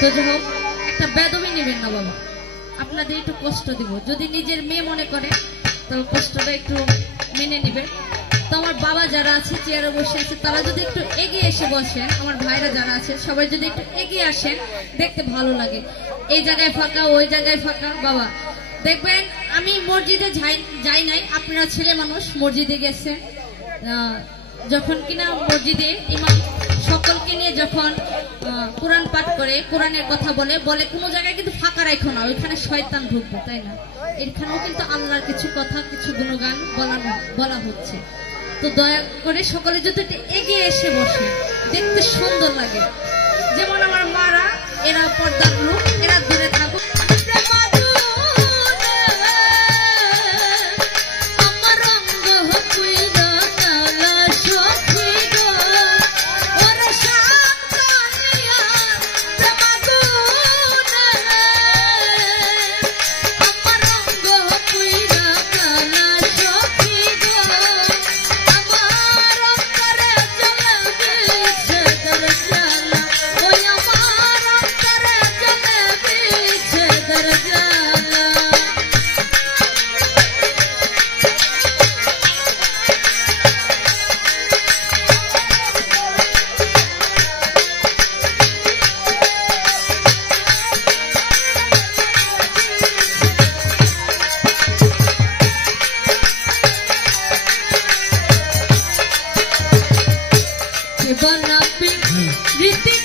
তো যাই হোক, একটা বেদবি নেবেন না বাবা, আপনাদের একটু কষ্ট দিব। যদি নিজের মেয়ে মনে করে তবে কষ্টটা একটু মেনে নেবেন। তো আমার বাবা যারা আছে চেয়ারে বসে আছে তারা যদি একটু এগিয়ে এসে বসেন, আমার ভাইরা যারা আছে সবাই যদি একটু এগিয়ে আসেন, দেখতে ভালো লাগে। এই জায়গায় ফাঁকা, ওই জায়গায় ফাঁকা। বাবা দেখবেন আমি মসজিদে যাই নাই, আপনারা ছেলে মানুষ মসজিদে গেছেন, যখন কিনা মসজিদে ইমাম সকলকে নিয়ে যখন কোরআন পাঠ করে, কোরআনের কথা বলে কোনো জায়গায় কিন্তু ফাঁকা রাখো না, ওইখানে শয়তান ঢুকবে, তাই না? এখানেও কিন্তু আল্লাহর কিছু কথা, কিছু গুণগান বলা হচ্ছে। তো দয়া করে সকলে যদি এগিয়ে এসে বসে, দেখতে সুন্দর লাগে। যেমন আমার মারা, এরা পর্দার লোক, এরা দূরে থাকুক। Riti